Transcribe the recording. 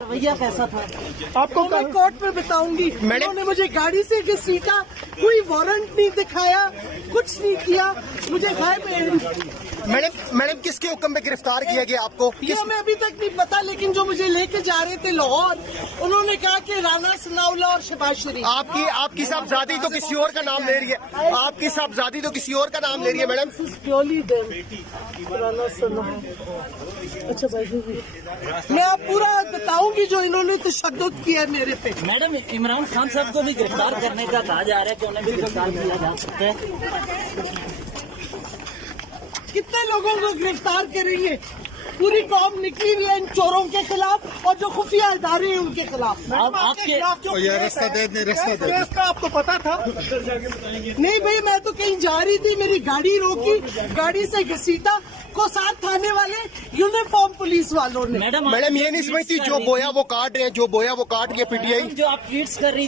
रवैया कैसा था आपको मैं कोर्ट में बताऊंगी। मैडम उन्होंने मुझे गाड़ी से घसीटा, कोई वारंट नहीं दिखाया, कुछ नहीं किया, मुझे मैडम किसके हुक्म पे गिरफ्तार किया गया आपको? ये हमें अभी तक नहीं पता, लेकिन जो मुझे लेके जा रहे थे लाहौर, उन्होंने कहा कि राना सनाउल्लाह और शहबाज शरीफ। आपकी साहबजादी तो किसी और का नाम ले रही है, आपकी साहबजादी तो किसी और का नाम ले रही है मैडम। राना सनाउल्लाह, अच्छा भाई मैं आप पूरा बताऊंगी जो इन्होंने तशद्दुद किया मेरे पे। मैडम इमरान खान साहब को भी गिरफ्तार करने का कहा जा रहा है कि उन्हें भी गिरफ्तार किया जा सकता है। कितने लोगों को गिरफ्तार करेंगे? पूरी कौम निकली हुई है इन चोरों के खिलाफ और जो खुफिया इदारे हैं उनके खिलाफ। आपके खिलाफ जो रास्ता दे का आपको पता था? नहीं भाई, मैं तो कहीं जा रही थी, मेरी गाड़ी रोकी, गाड़ी से घसीटा को साथ थाने वाले यूनिफॉर्म पुलिस वालों ने। मैडम ये नहीं समझती जो बोया वो काट रहे हैं, जो बोया वो काट रही है पीटीआई। जो आप ट्वीट्स कर रही